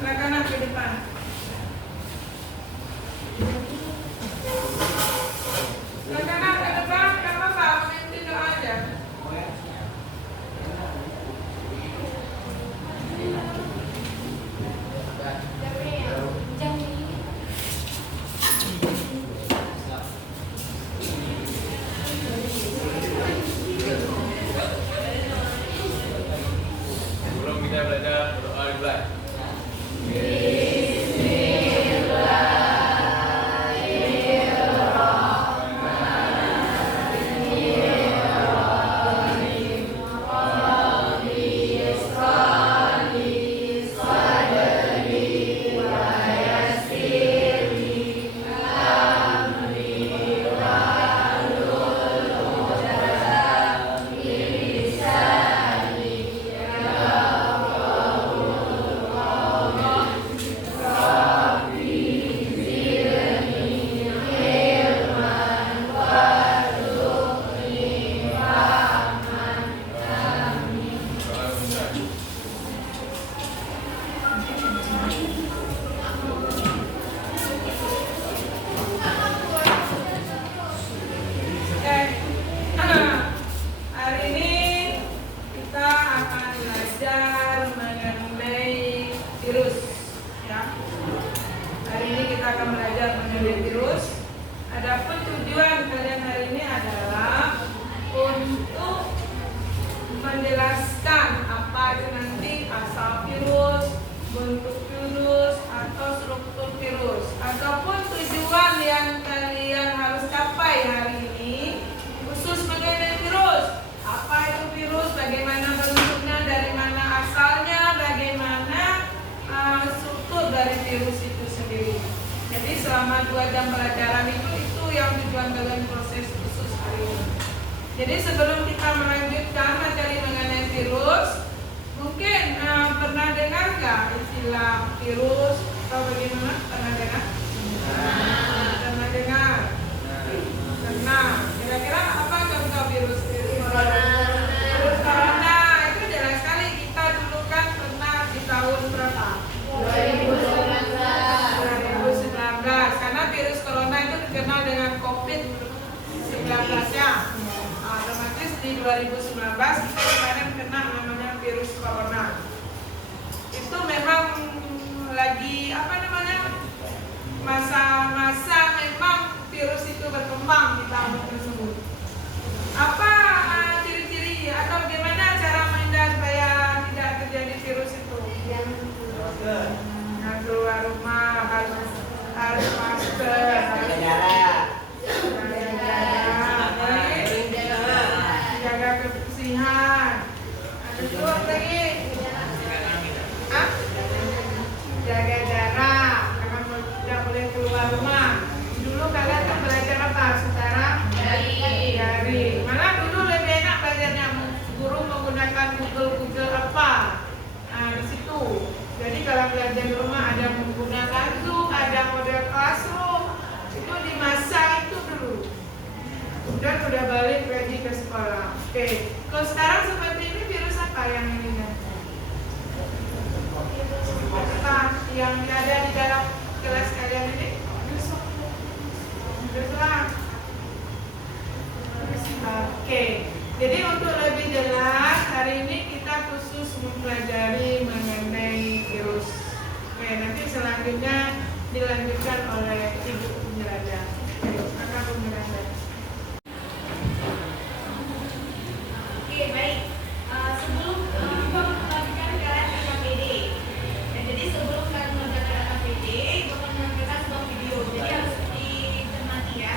Silakan ke depan. Silakan ke depan, kamu Pak memimpin doa aja. Sebelum kita belajar berdoa dimulai. Hari ini kita akan belajar mengenai virus, ya. Hari ini kita akan belajar mengenai virus. Adapun tujuan kalian hari ini adalah untuk menjelaskan apa itu nanti asal virus, bentuk virus, atau struktur virus, ataupun tujuan yang kalian harus capai hari ini khusus mengenai virus. Apa itu virus, bagaimana bentuknya, dari mana asalnya, bagaimana struktur dari virus itu sendiri. Jadi selama 2 jam pelajaran itu yang tujuan kalian proses khusus hari ini. Jadi sebelum kita melanjutkan materi mengenai virus, mungkin pernah dengar nggak istilah virus atau bagaimana? Pernah dengar? Pernah dengar? Pernah. Kira-kira apa contoh virus? Virus corona itu jelas sekali, kita dulu kan pernah di tahun berapa? 2019. Karena virus corona itu dikenal dengan COVID-19 ya. Otomatis di 2019 kita kemarin kena namanya virus corona. Itu memang lagi masa-masa memang virus itu berkembang di tahun tersebut. Apa ciri-ciri atau bagaimana cara menghindar supaya tidak terjadi virus itu? Yang keluar rumah harus masker, jaga kebersihan. Ada itu apa lagi? Jaga jarak, tidak boleh keluar rumah. Dulu kalian kan belajar apa? Sekarang daring. Malah dulu lebih enak belajarnya, guru menggunakan Google apa? Nah, di situ. Jadi kalau belajar di rumah ada menggunakan Zoom, ada model classroom. Itu di masa itu dulu. Dan udah balik lagi ke sekolah. Oke. Kalau sekarang seperti ini, virus apa yang ini? Apa yang ada di dalam kelas kalian ini? Oke. Jadi untuk lebih jelas, hari ini kita khusus mempelajari mengenai virus. Oke, nanti selanjutnya dilanjutkan oleh Ibu Penjelasan. Kakak Penjelasan. Oke, baik. Sebelum kita melanjutkan kalian ke KPD. Jadi sebelum kalian melanjutkan KPD, gue akan menampilkan sebuah video. Jadi harus dicermati ya.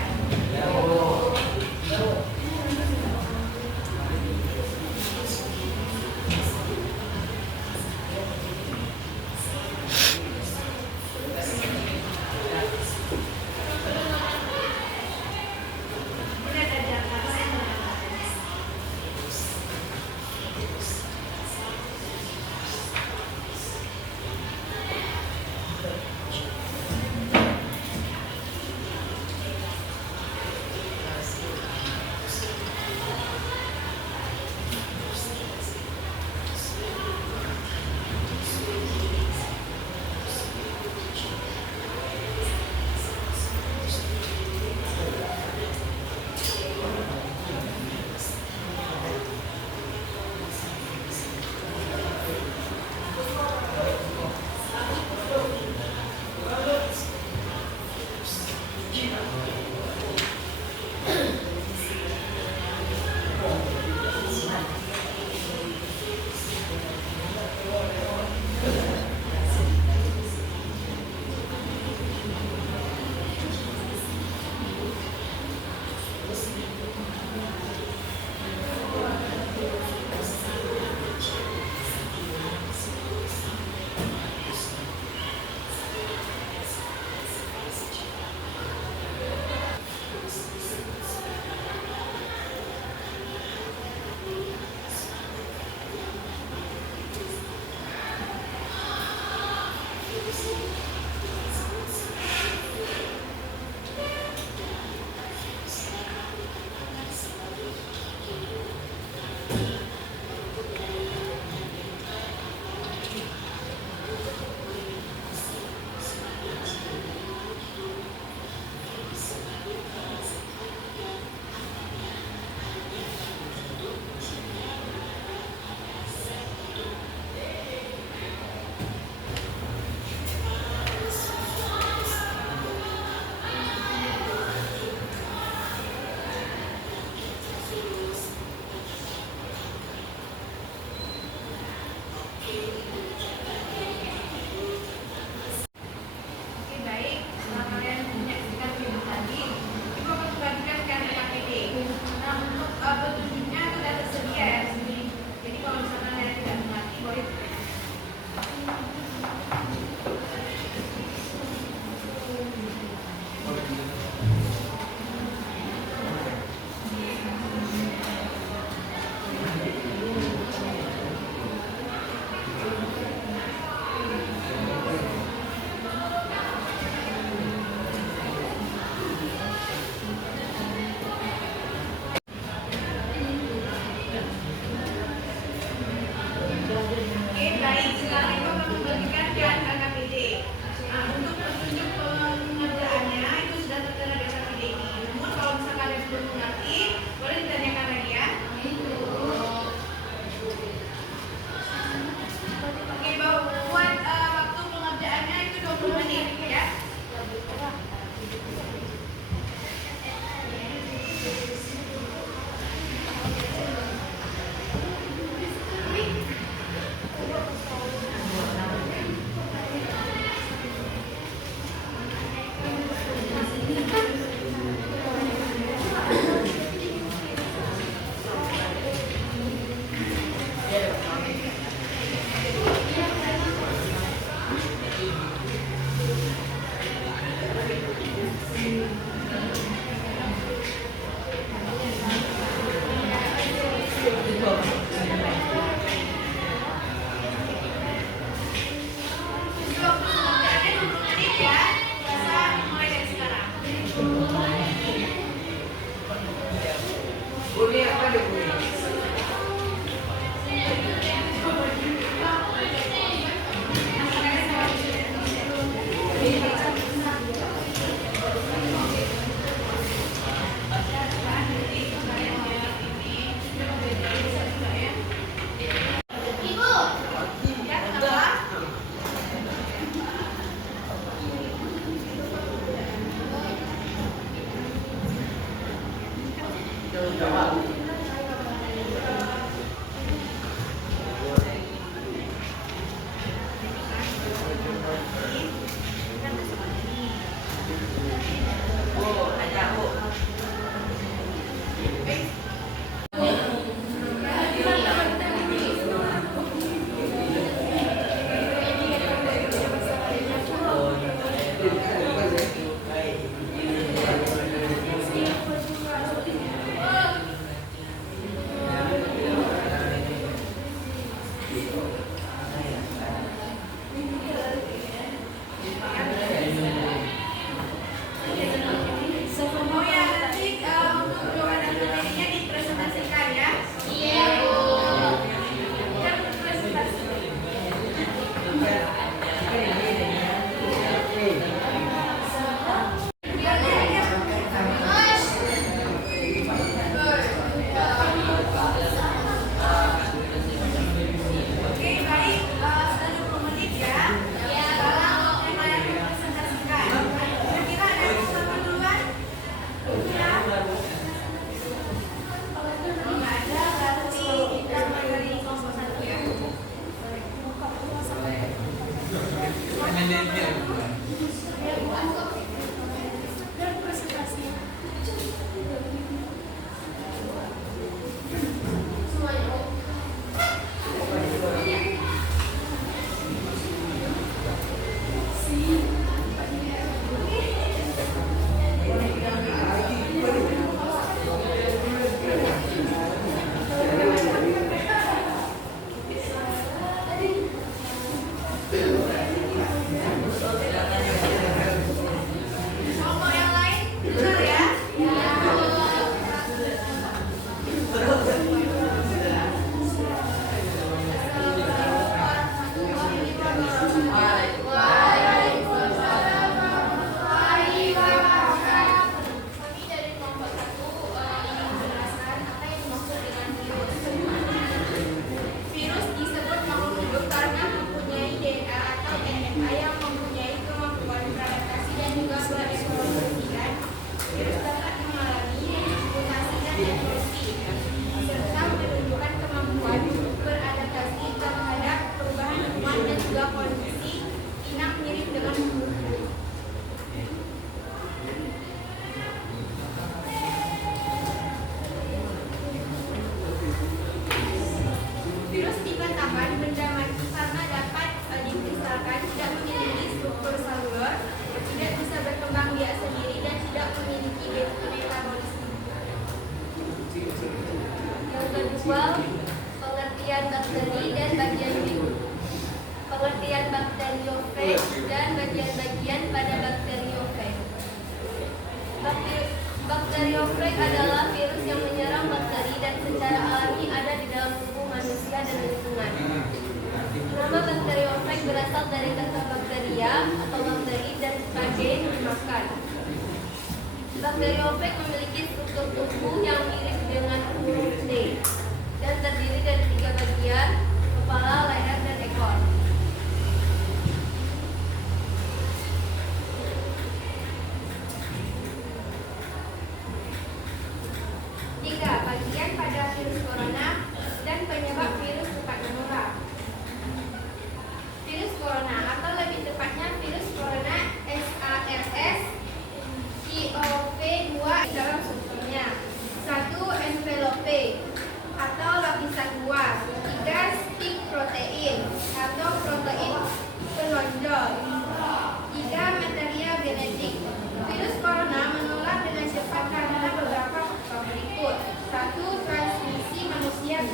Oh ya, nanti untuk jawaban dan materinya dipresentasikan ya. Kan presentasi. Oke, baik. Sudah 20 menit ya. Sekarang tema yang dipresentasikan. Kira-kira ada yang sama duluan? Ya. Kalau nggak ada, berarti kita mulai dari kelompok 1 ya. Dan presentasi. Kelompok yang lain, benar ya? Kami dari kelompok 1 ingin menjelaskan apa yang dimaksud dengan virus. Virus disebut makhluk hidup karena mempunyai DNA atau RNA yang mempunyai kemampuan beradaptasi dan juga berevolusi. Virus dapat mengalami mutasi dan evolusi serta menunjukkan kemampuan beradaptasi terhadap perubahan lingkungan dan juga kondisi inang mirip dengan makhluk. Virus dikatakan benda mati karena dapat dikristalkan, tidak memiliki struktur seluler, tidak bisa berkembang biak sendiri, dan tidak memiliki metabolisme. Yang kedua, pengertian bakteri dan bagian pengertian bakteriofag dan bagian-bagian pada bakteriofag. Bakteriofag adalah virus yang menyerang bakteri dan secara alami ada di dalam tubuh manusia dan lingkungan. Nama bakteriofag berasal dari kata bakteria atau bakteri dan phage dimakan. Bakteriofag memiliki struktur tubuh yang mirip dengan huruf D dan terdiri dari 3 bagian, kepala, leher, dan ekor. Bagian pada virus corona dan penyebab virus cepat menular. Virus corona atau lebih tepatnya virus corona SARS-CoV-2 dalam strukturnya. 1. Envelope atau lapisan luar. 3. Spike protein atau protein penonjol. 3. Material genetik. Virus corona menular dengan cepat karena beberapa faktor berikut. 1. Transmisi manusia ke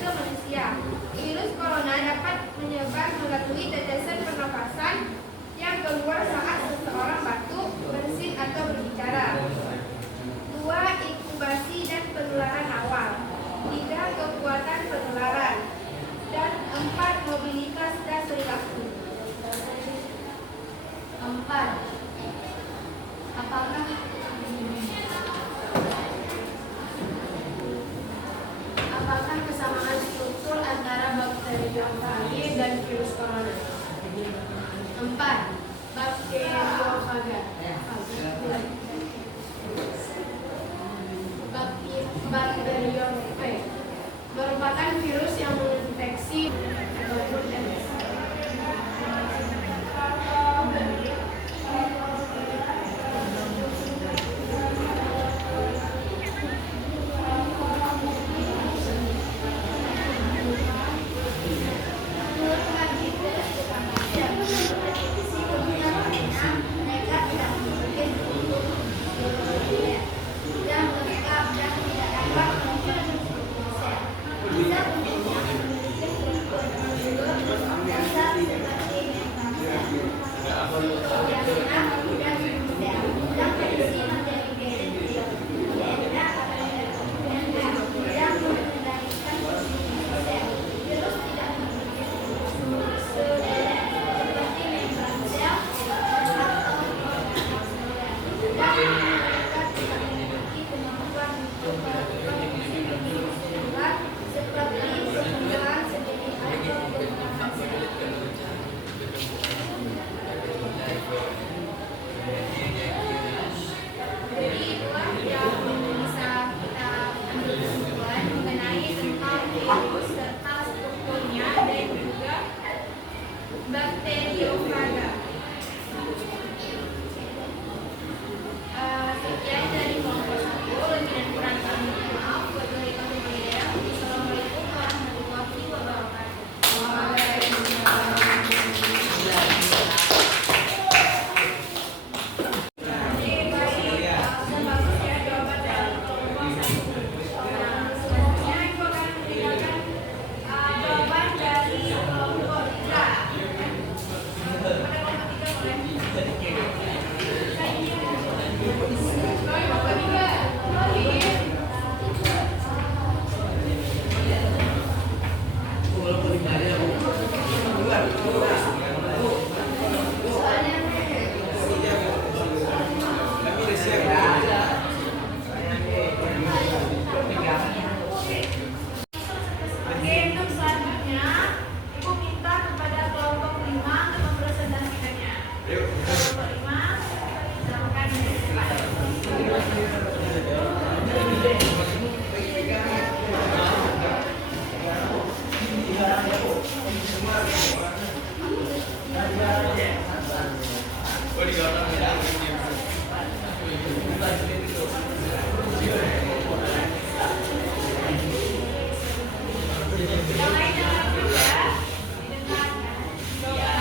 Yang lain jangan juga di depan kan. Ya.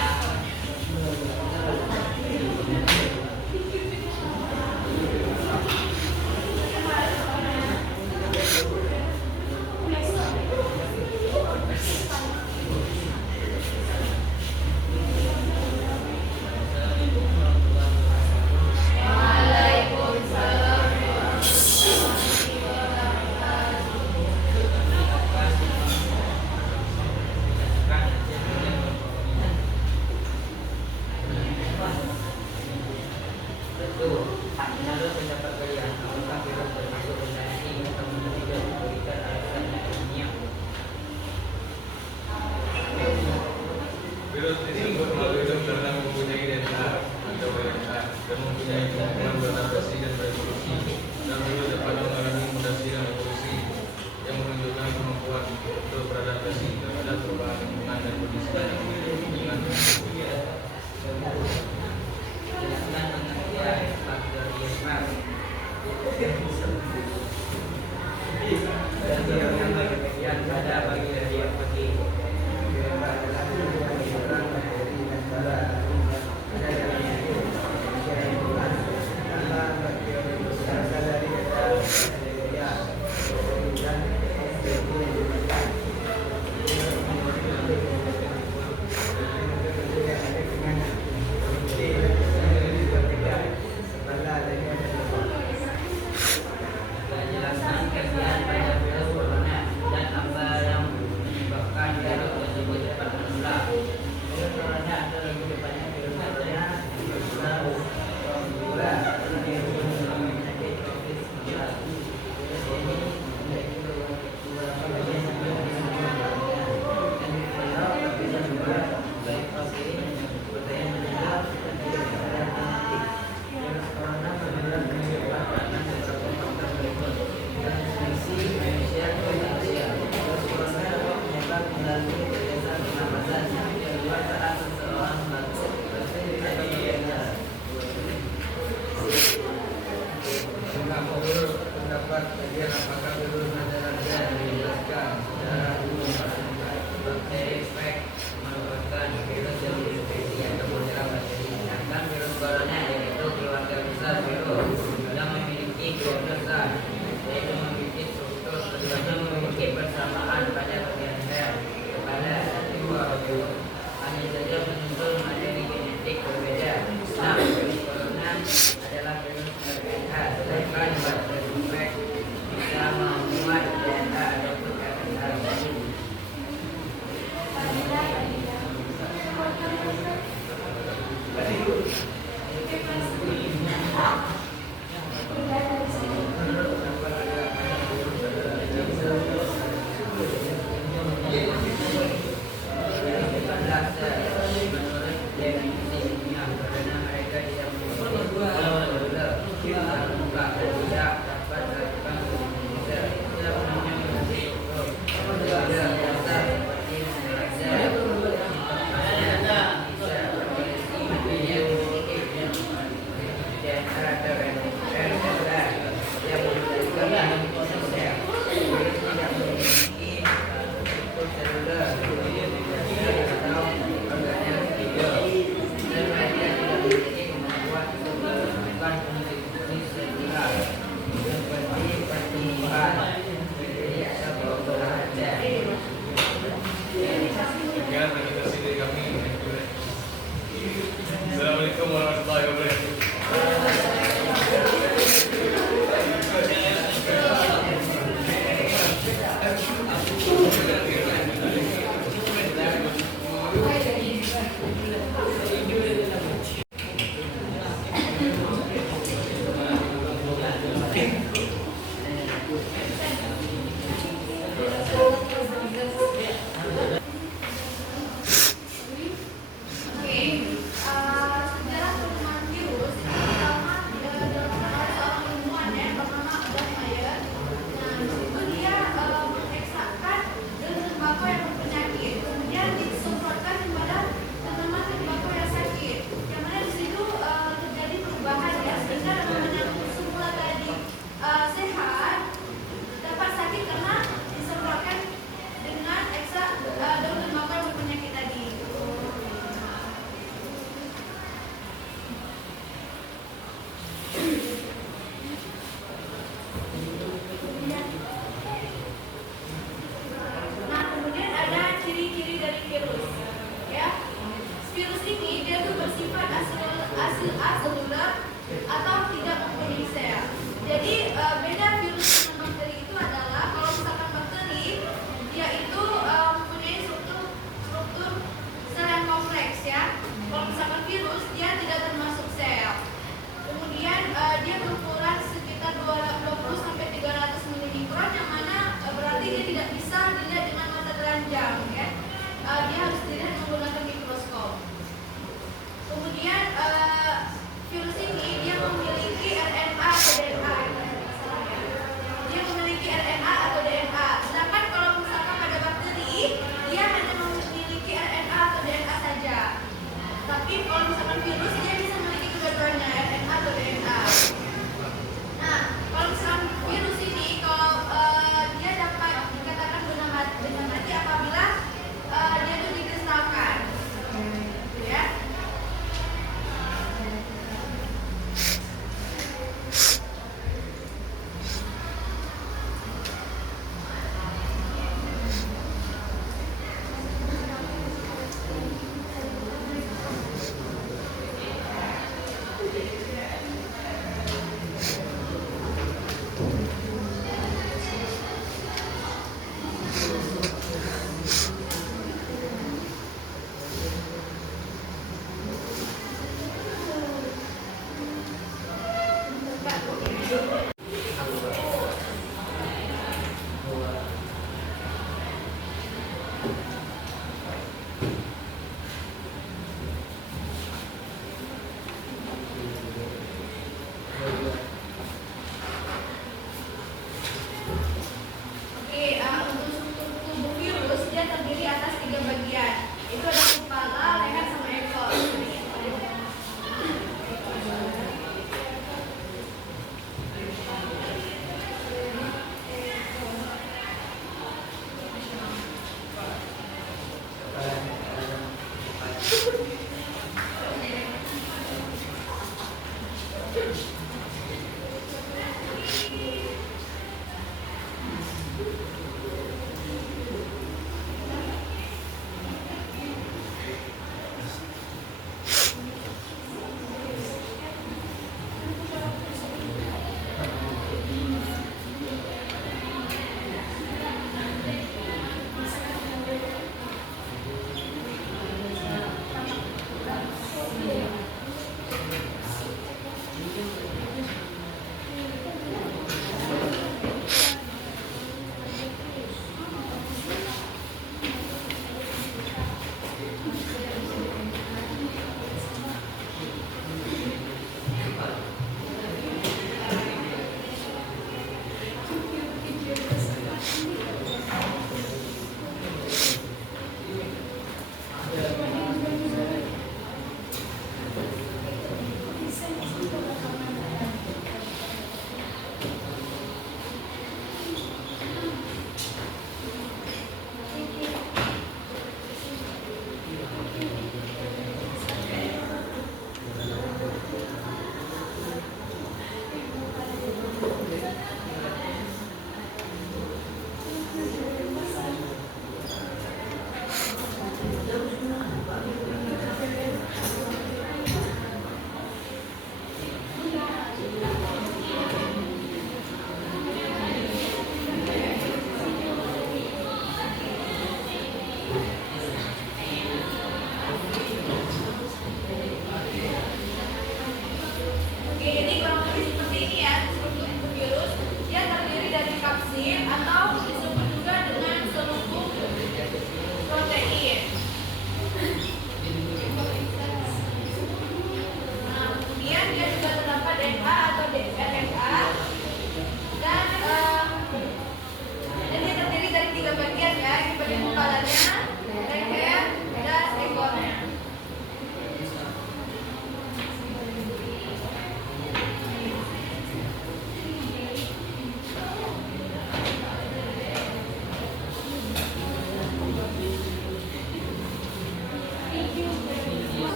Menurut pendapat kalian, apakah virus termasuk bencana ini atau tidak diberikan alasan yang ilmiah? Virus disebut virus karena mempunyai DNA atau RNA dan mempunyai kemampuan beradaptasi dan berevolusi. Dan virus dapat mengalami mutasi dan evolusi yang menunjukkan kemampuan untuk beradaptasi terhadap perubahan lingkungan dan kondisi yang dengan Jelaskan pengertian bakteriofag. Pengertian bagian pada bakteriofagi. Jelaskan kasihan pada virus corona dan apa yang menyebabkan virus tersebut cepat menular. Virus corona atau lebih tepatnya virus corona penyakit COVID-19. Virus ini memiliki beberapa bagian yang berbeda dan dikenal berbeda juga baik bakteri dan protein menular dan tidak ada genetik. Virus corona menular menyebabkan beberapa faktor berikut. Transmisi manusia ke manusia. Virus corona dapat menyebar melalui kegiatan pernapasan yang keluar saat seseorang batuk, bersin atau berbicara. Menurut pendapat kalian, apakah virus adalah dijelaskan secara umum? Bakteriofag merupakan virus yang diinfeksi atau menyerang bakteri. Sedangkan virus corona yaitu keluarga besar virus yang memiliki 12 zat, yaitu memiliki struktur keduanya memiliki persamaan pada bagian sel, kepala, dan jiwa virus. Hanya saja menyusul materi genetik berbeda. Nah, virus corona adalah virus RNA, sedangkan bakteriofag bisa memuat DNA ataupun RNA. RNA seluler atau tidak mempunyai sel. Jadi beda virus dengan bakteri itu adalah kalau misalkan bakteri dia itu mempunyai struktur sel yang kompleks ya. Kalau misalkan virus dia tidak termasuk sel. Kemudian dia berukuran sekitar 20 sampai 300 milimikron yang mana berarti dia tidak bisa dilihat dengan mata telanjang ya. Dia harus dilihat menggunakan mikroskop. Kemudian virus ini dia memiliki RNA atau DNA. Dia memiliki RNA atau DNA. Sedangkan kalau misalkan pada bakteri dia hanya memiliki RNA atau DNA saja. Tapi kalau misalkan virus dia bisa memiliki kedua-duanya RNA atau DNA. Nah, kalau misalkan virus ini kalau dia dapat dikatakan benda mati apabila dia itu dikristalkan. Gitu ya. Oke, untuk struktur tubuh virus dia terdiri atas 3 bagian. Itu ada kepala, leher, sama ekor.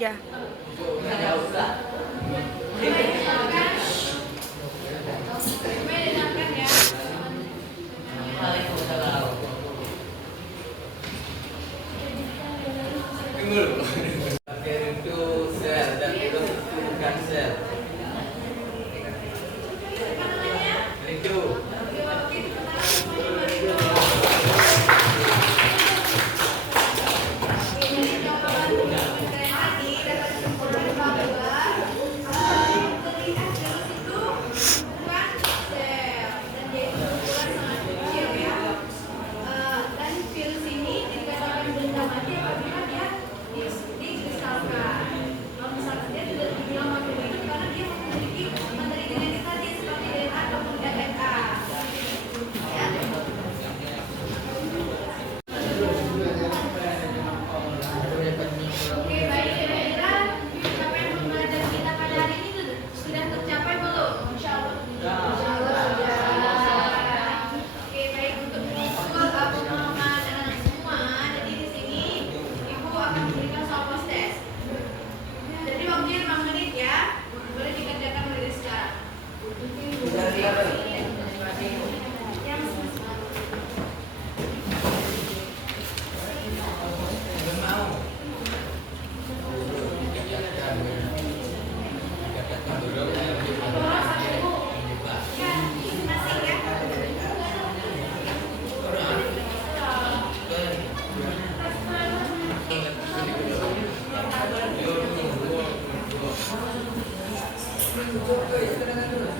aja. Bakteri itu sel dan virus itu bukan sel. Itu. Dan virus ini dikatakan benda mati apabila dia dikristalkan. Kalau misalkan dia tidak dibilang mati hidup karena dia memiliki materi genetik tadi seperti DNA ataupun RNA. Ya. Oke, baik kira-kira apa yang pembelajaran kita pada hari ini sudah tercapai belum? Insya Allah. Oke, baik untuk pemahaman anak-anak semua. Jadi di sini Ibu akan memberikan soal post test. Jadi waktunya 5 menit ya. Boleh dikerjakan dari sekarang. Yang masih ya. Yo,